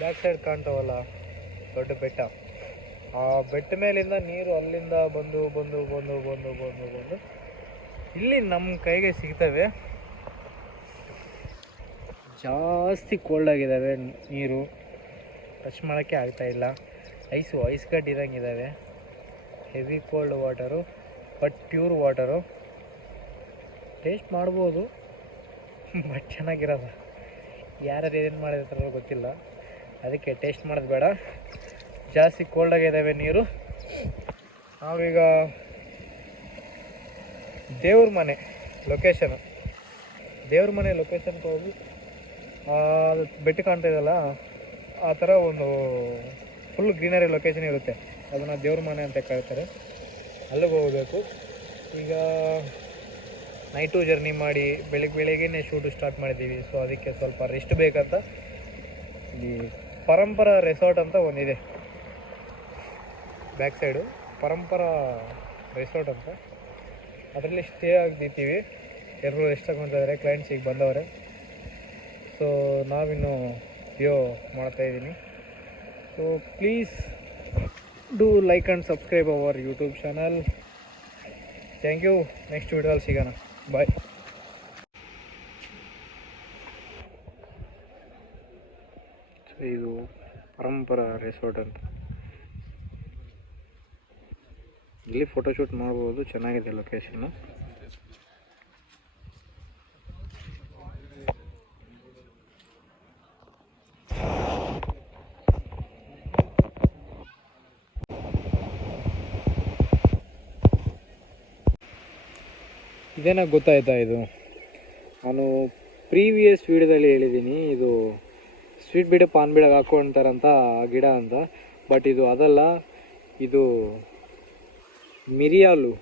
Back side ಕಾಣ್ತಾವಲ್ಲ ದೊಡ್ಡ ಬೆಟ್ಟ, ಆ ಬೆಟ್ಟ ಮೇಲಿಂದ ನೀರು ಅಲ್ಲಿಂದ ಬಂದು ಬಂದು ಬಂದು ಬಂದು ಬಂದು ಬಂದು ಇಲ್ಲಿ ನಮ್ಮ ಕೈಗೆ ಸಿಗ್ತವೆ. ಜಾಸ್ತಿ ಕೋಲ್ಡ್ ಆಗಿದ್ದಾವೆ, ನೀರು ಟಚ್ ಮಾಡೋಕ್ಕೆ ಆಗ್ತಾಯಿಲ್ಲ. ಐಸ್ ಕಟ್ಟಿದಂಗಿದ್ದಾವೆ. Heavy cold water, but pure water. Taste ಮಾಡ್ಬೋದು, ಬಟ್ ಚೆನ್ನಾಗಿರಲ್ಲ. ಯಾರು ಏನು ಮಾಡಿರ್ತಾರೋ ಗೊತ್ತಿಲ್ಲ, ಅದಕ್ಕೆ ಟೇಸ್ಟ್ ಮಾಡೋದು ಬೇಡ. ಜಾಸ್ತಿ ಕೋಲ್ಡಾಗಿದ್ದಾವೆ ನೀರು. ನಾವೀಗ ದೇವ್ರ ಮನೆ ಲೊಕೇಶನ್ಗೆ ಹೋಗಿ ಬೆಟ್ಟ ಕಾಣ್ತಾ ಇದೆಯಲ್ಲ, ಆ ಥರ ಒಂದು ಫುಲ್ ಗ್ರೀನರಿ ಲೊಕೇಶನ್ ಇರುತ್ತೆ. ಅದನ್ನು ದೇವ್ರ ಮನೆ ಅಂತ ಕರೀತಾರೆ. ಅಲ್ಲಿಗೆ ಹೋಗಬೇಕು. ಈಗ ನೈಟು ಜರ್ನಿ ಮಾಡಿ ಬೆಳಗ್ಗೆನೇ ಶೂಟು ಸ್ಟಾರ್ಟ್ ಮಾಡಿದ್ದೀವಿ. ಸೊ ಅದಕ್ಕೆ ಸ್ವಲ್ಪ ರೆಸ್ಟ್ ಬೇಕಂತ ಈ ಪರಂಪರಾ ರೆಸಾರ್ಟ್ ಅಂತ ಒಂದಿದೆ ಬ್ಯಾಕ್ ಸೈಡು, ಪರಂಪರಾ ರೆಸಾರ್ಟ್ ಅಂತ. ಅದರಲ್ಲಿ ಸ್ಟೇ ಆಗಿದ್ದೀವಿ. ಎಲ್ಲರೂ ರೆಸ್ಟ್ ತಗೊತಿದ್ದಾರೆ, ಕ್ಲೈಂಟ್ಸ್ ಈಗ ಬಂದವರೆ. ಸೊ ನಾವಿನ್ನು ವಿಡಿಯೋ ಮಾಡ್ತಾಯಿದ್ದೀನಿ. So please do like and subscribe our YouTube channel. Thank you. Next ವಿಡಿಯೋಲ್ಲಿ ಸಿಗೋಣ. ಬಾಯ್. ಇದು ಪರಂಪರಾ ರೆಸಾರ್ಟ್ ಅಂತ. ಇಲ್ಲಿ ಫೋಟೋಶೂಟ್ ಮಾಡ್ಬೋದು, ಚೆನ್ನಾಗಿದೆ ಲೊಕೇಶನ್ನು. ಇದೇನಾಗ ಗೊತ್ತಾಯ್ತಾ, ಇದು ನಾನು ಪ್ರೀವಿಯಸ್ ವೀಡಿಯೋದಲ್ಲಿ ಹೇಳಿದ್ದೀನಿ, ಇದು ಸ್ವೀಟ್ ಬೀಡ ಪಾನ್ ಬೀಡಾಗ ಹಾಕ್ಕೊಳ್ತಾರಂತ ಆ ಗಿಡ ಅಂತ. ಬಟ್ ಇದು ಅದಲ್ಲ, ಇದು ಮಿರಿಯಾಲು.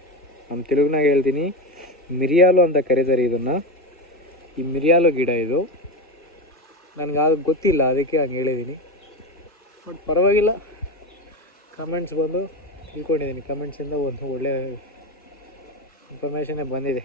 ನಮ್ಮ ತೆಲುಗಿನಾಗ ಹೇಳ್ತೀನಿ, ಮಿರಿಯಾಲು ಅಂತ ಕರೀತಾರೆ ಇದನ್ನು. ಈ ಮಿರಿಯಾಲು ಗಿಡ ಇದು. ನನಗೆ ಅದು ಗೊತ್ತಿಲ್ಲ, ಅದಕ್ಕೆ ಹಂಗೆ ಹೇಳಿದ್ದೀನಿ. ಬಟ್ ಪರವಾಗಿಲ್ಲ, ಕಮೆಂಟ್ಸ್ ಬಂದು ತಿಳ್ಕೊಂಡಿದ್ದೀನಿ. ಕಮೆಂಟ್ಸಿಂದ ಒಂದು ಒಳ್ಳೆಯ ಇನ್ಫಾರ್ಮೇಷನ್ನೇ ಬಂದಿದೆ.